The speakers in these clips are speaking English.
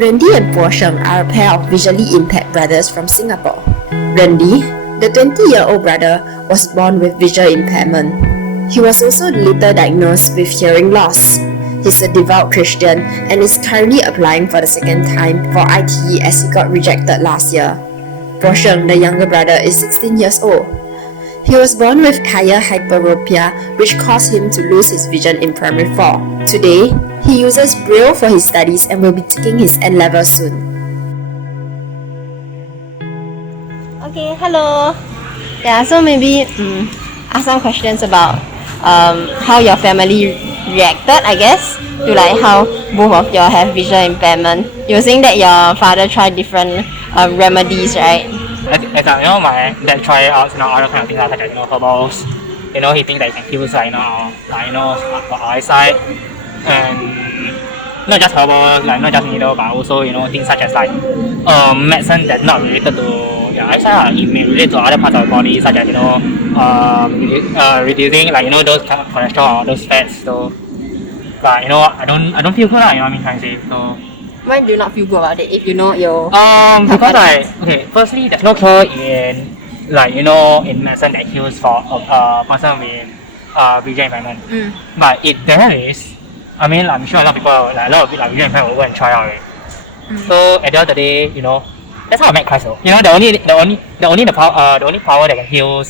Randy and Bo Sheng are a pair of visually impaired brothers from Singapore. Randy, the 20-year-old brother, was born with visual impairment. He was also later diagnosed with hearing loss. He's a devout Christian and is currently applying for the second time for ITE as he got rejected last year. Bo Sheng, the younger brother, is 16 years old. He was born with higher hyperopia, which caused him to lose his vision in primary 4. Today, he uses Braille for his studies and will be taking his N-level soon. Okay, hello. Yeah, so maybe ask some questions about how your family reacted, I guess, to like how both of you have visual impairment. You were saying that your father tried different remedies, right? My dad tried out other kind of things like herbals. He thinks that it can heal our eyesight, and not just herbals, not just needle, but also things such as medicine that's not related to your eyesight. It may relate to other parts of the body, such as reducing those kind of cholesterol or those fats. So, but I don't feel good. What I'm trying to say. So. Why do you not feel good about it if you know you because firstly there's no cure in in medicine that heals for a person with visual impairment. But there is. I'm sure a lot of people a lot of visual impairment will go and try out it. So at the end of the day, that's how I met Christ though. The only power that can heal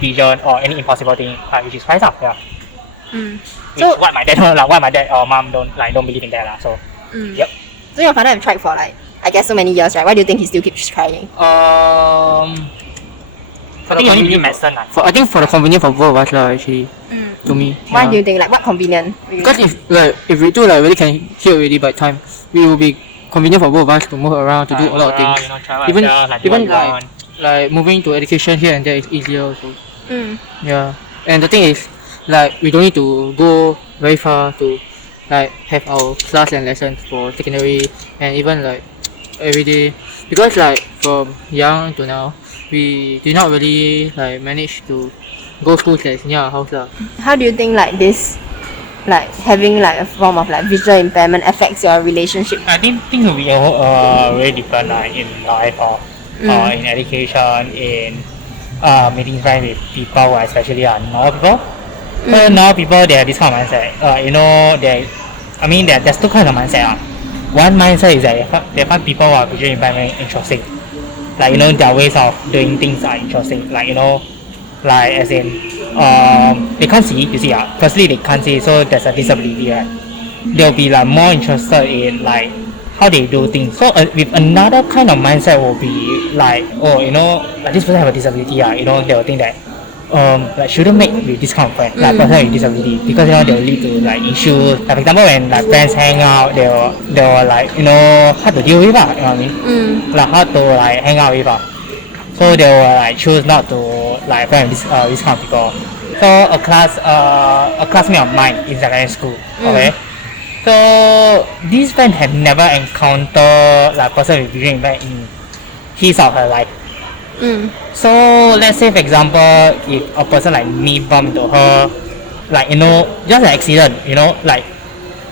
vision or any impossible thing, which is Christ yeah. So what my dad or mom don't believe in that so. Yep. So your father have tried for I guess so many years, right? Why do you think he still keeps trying? I think he only believe medicine I think for the convenience for both of us actually. To me. Why do you think what convenient? Because if we do really can heal already by time, we will be convenient for both of us to move around to do a lot of things. Even moving to education here and there is easier also. Yeah. And the thing is we don't need to go very far to have our class and lessons for secondary and even every day, because from young to now we did not really manage to go schools that's near our house How do you think this having a form of visual impairment affects your relationship? I think things will be very different in life or in education, in meeting friends with people who especially are normal people. So now people they have this kind of mindset. There's two kinds of mindset. One mindset is that they find people who are visually impairment interesting. Their ways of doing things are interesting. As in they can't see. You see, firstly they can't see, so there's a disability, right? They'll be more interested in how they do things. So with another kind of mindset will be this person have a disability. They will think that shouldn't make with this kind of friend, person with disability, because they will lead to issues. For example, when friends hang out, they will hard to deal with, you know what I mean? Hard to hang out with. So they will choose not to friend with this kind of people. So a classmate of mine in secondary school, okay. So this friend had never encountered a person with visual impairment in his or her life. So let's say for example, if a person like me bump into her, just an accident,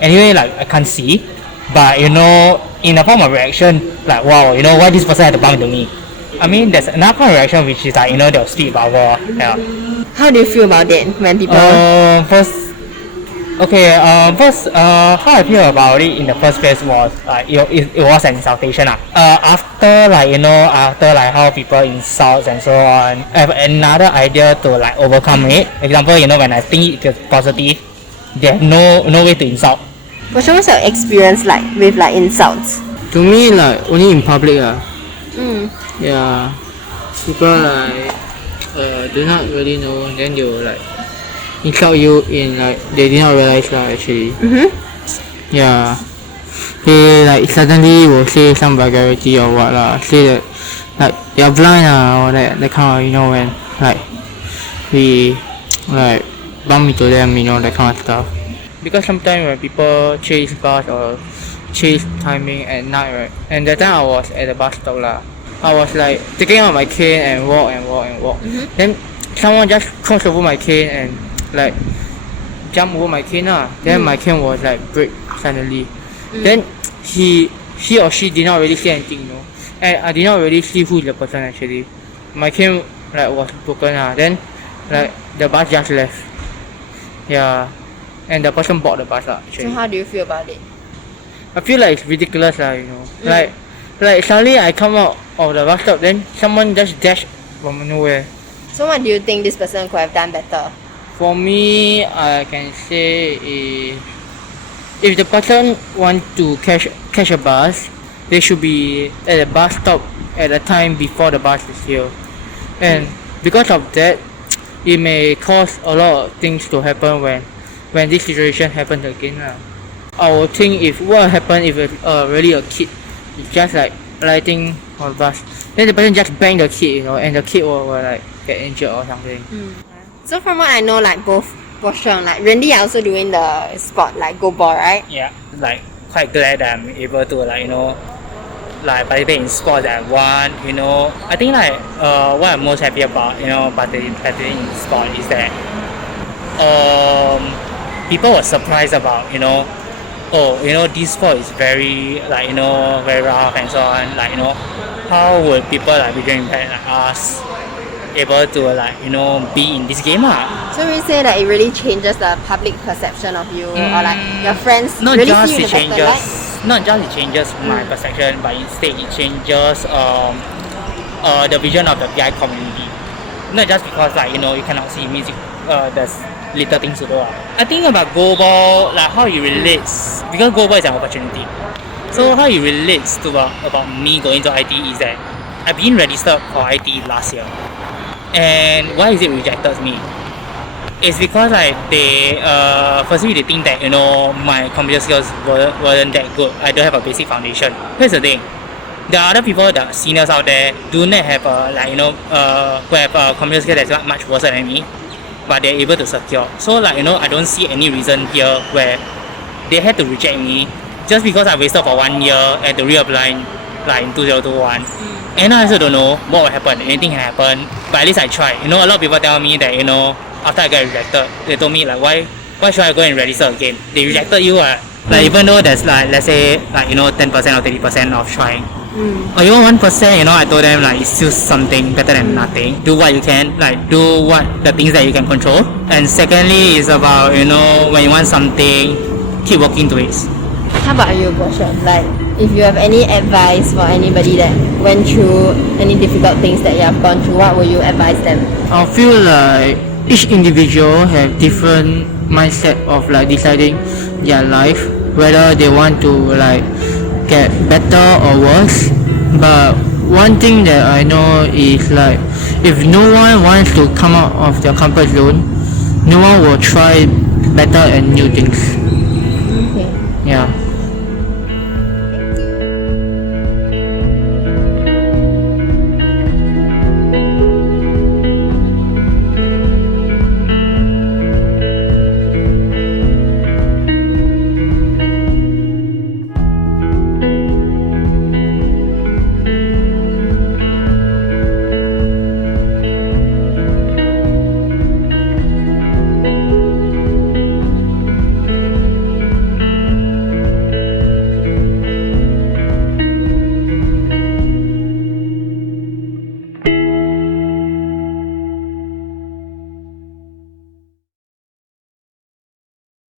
anyway I can't see, but in a form of reaction wow, why this person had to bump into me. There's another kind of reaction which is they'll speak about her. Yeah. How do you feel about it when people how I feel about it in the first place was it was an insultation. After how people insult and so on, I have another idea to overcome it. Example, when I think it's positive, there's no way to insult. What's your experience with insults? To me only in public Yeah, people do not really know, then they will insult you in they did not realize actually. Yeah, they suddenly will say some vulgarity or what say that you're blind or that kind of when we bump into them, that kind of stuff. Because sometimes when people chase bus or chase timing at night, right, and that time I was at the bus stop I was taking out my cane and walk. Then someone just crossed over my cane and jump over my cane Then my cane was break suddenly. Then he or she did not really say anything, you know. And I did not really see who is the person actually. My cane like was broken then like the bus just left. Yeah. And the person bought the bus actually. So how do you feel about it? I feel like it's ridiculous you know. Like suddenly I come out of the bus stop, then someone just dashed from nowhere. So what do you think this person could have done better? For me, I can say if the person want to catch a bus, they should be at the bus stop at the time before the bus is here. And because of that, it may cause a lot of things to happen when this situation happens again. I would think if what happened if really a kid is just like riding on a bus, then the person just bang the kid, you know, and the kid will like get injured or something. So from what I know, like both Bosheng, like Randy are also doing the sport like go ball, right? Yeah, like quite glad that I'm able to like like participate in sports that I want. I think like what I'm most happy about participating in sport is that people were surprised about this sport is very like very rough and so on. Like how would people like visually impaired like us able to like be in this game So you say that it really changes the public perception of you, or like your friends not really just see you it in a better light? not just it changes my perception, but instead it changes the vision of the PI community. Not just because like you cannot see music, there's little things to do. I think about Global, like how it relates, because Global is an opportunity. So how it relates to about me going to IT is that I've been registered for IT last year. And why is it rejected me? It's because like they firstly they think that my computer skills weren't that good. I don't have a basic foundation. Here's the thing. There are other people, the seniors out there, do not have who have a computer skill that's much worse than me, but they're able to secure. So like I don't see any reason here where they had to reject me just because I wasted for 1 year and to reapply like in 2021. And I also don't know what will happen. Anything can happen, but at least I tried. A lot of people tell me that after I got rejected, they told me like why should I go and register again? They rejected you like even though there's like let's say like 10% or 30% of trying. Or even 1%, I told them like it's still something better than nothing. Do what you can, like do what the things that you can control. And secondly is about when you want something, keep working to it. How about you, Bosheng? Like, if you have any advice for anybody that went through any difficult things that you have gone through, what would you advise them? I feel like each individual have different mindset of like deciding their life, whether they want to like get better or worse. But one thing that I know is like if no one wants to come out of their comfort zone, no one will try better and new things. Okay. Yeah.